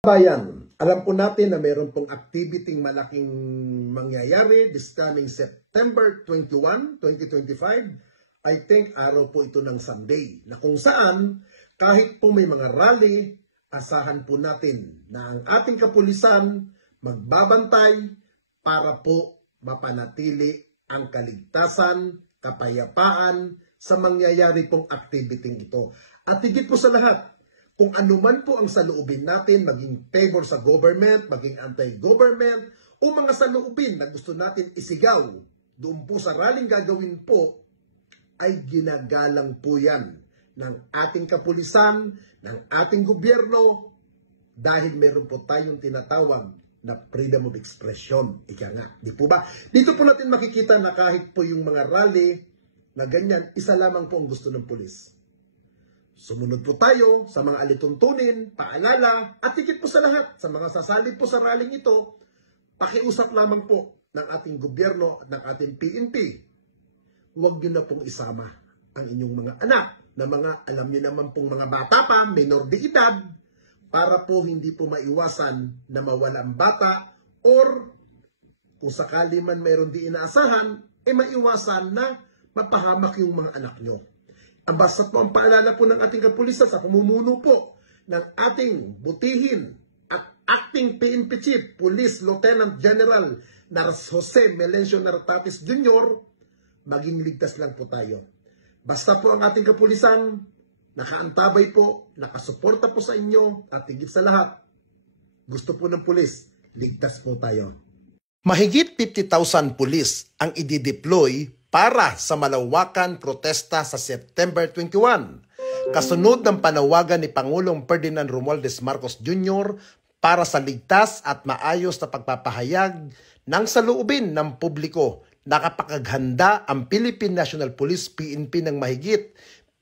Bayan, alam po natin na mayroon pong activity malaking mangyayari this coming September 21, 2025. I think araw po ito ng Sunday na kung saan kahit po may mga rally, asahan po natin na ang ating kapulisan magbabantay para po mapanatili ang kaligtasan, kapayapaan sa mangyayari pong activity ito. At higit po sa lahat, kung anuman po ang saloobin natin, maging favor sa government, maging anti-government, o mga saloobin na gusto natin isigaw doon po sa rallying gagawin po, ay ginagalang po yan ng ating kapulisan, ng ating gobyerno, dahil meron po tayong tinatawag na freedom of expression. Ika nga, di po ba? Dito po natin makikita na kahit po yung mga rally na ganyan, isa lamang po ang gusto ng pulis. Sumunod po tayo sa mga alituntunin, paalala, at higit po sa lahat, sa mga sasali po sa rallying ito, pakiusap lamang po ng ating gobyerno at ng ating PNP. Huwag nyo na pong isama ang inyong mga anak na mga, alam nyo naman pong mga bata pa, minor de edad, para po hindi po maiwasan na mawala ang bata or kung sakali man mayroon di inaasahan, maiwasan na mapahamak yung mga anak nyo. Ang basta po ang paalala po ng ating kapulisan sa pamumuno po ng ating butihin at acting PNP Chief, Police Lieutenant General Jose Melencio Nartatis Jr., maging ligtas lang po tayo. Basta po ang ating kapulisan, nakaantabay po, nakasuporta po sa inyo, at higit sa lahat, gusto po ng pulis, ligtas po tayo. Mahigit 50,000 pulis ang idideploy para sa malawakan protesta sa September 21, kasunod ng panawagan ni Pangulong Ferdinand Romualdez Marcos Jr. para sa ligtas at maayos na pagpapahayag ng saloobin ng publiko. Nakapaghanda ang Philippine National Police PNP ng mahigit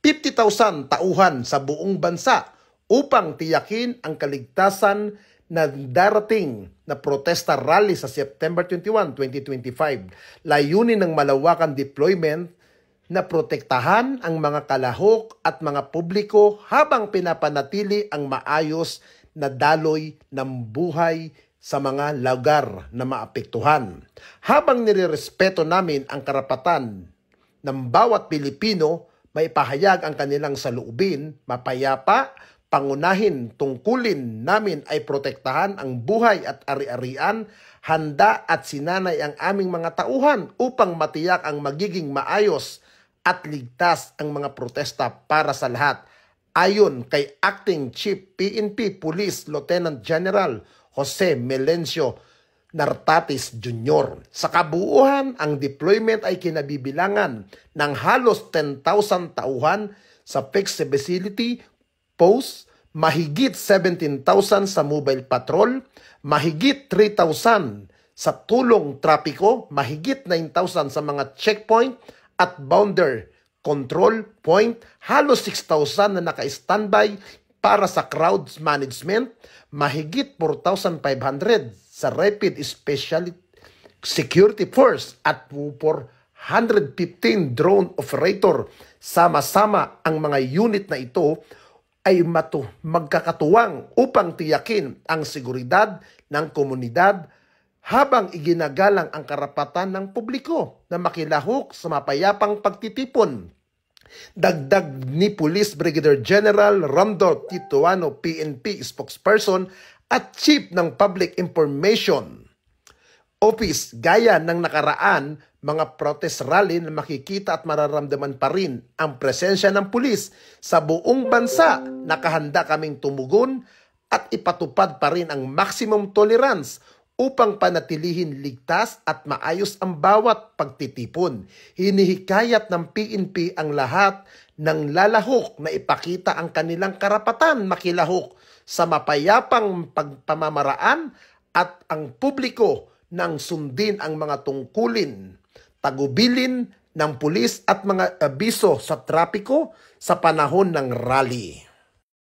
50,000 tauhan sa buong bansa upang tiyakin ang kaligtasan na darating na protesta rally sa September 21, 2025. Layunin ng malawakan deployment na protektahan ang mga kalahok at mga publiko habang pinapanatili ang maayos na daloy ng buhay sa mga lugar na maapektuhan. Habang nirerespeto namin ang karapatan ng bawat Pilipino, may pahayag ang kanilang saloobin, mapayapa, pangunahin tungkulin namin ay protektahan ang buhay at ari-arian, handa at sinanay ang aming mga tauhan upang matiyak ang magiging maayos at ligtas ang mga protesta para sa lahat. Ayon kay Acting Chief PNP Police Lieutenant General Jose Melencio Nartatis Jr. Sa kabuuan, ang deployment ay kinabibilangan ng halos 10,000 tauhan sa fixed facility post, mahigit 17,000 sa mobile patrol, mahigit 3,000 sa tulong trapiko, mahigit 9,000 sa mga checkpoint at boundary control point, halos 6,000 na naka-standby para sa crowd management, mahigit 4,500 sa Rapid Special Security Force at 415 drone operator. Sama-sama ang mga unit na ito ay magkakatuwang upang tiyakin ang seguridad ng komunidad habang iginagalang ang karapatan ng publiko na makilahok sa mapayapang pagtitipon. Dagdag ni Police Brigadier General Ramdo Tituano, PNP spokesperson at Chief ng Public Information Office, gaya ng nakaraan mga protest rally na makikita at mararamdaman pa rin ang presensya ng pulis sa buong bansa. Nakahanda kaming tumugon at ipatupad pa rin ang maximum tolerance upang panatilihin ligtas at maayos ang bawat pagtitipon. Hinihikayat ng PNP ang lahat ng lalahok na ipakita ang kanilang karapatan makilahok sa mapayapang pamamaraan at ang publiko nang sundin ang mga tungkulin, tagubilin ng pulis at mga abiso sa trapiko sa panahon ng rally.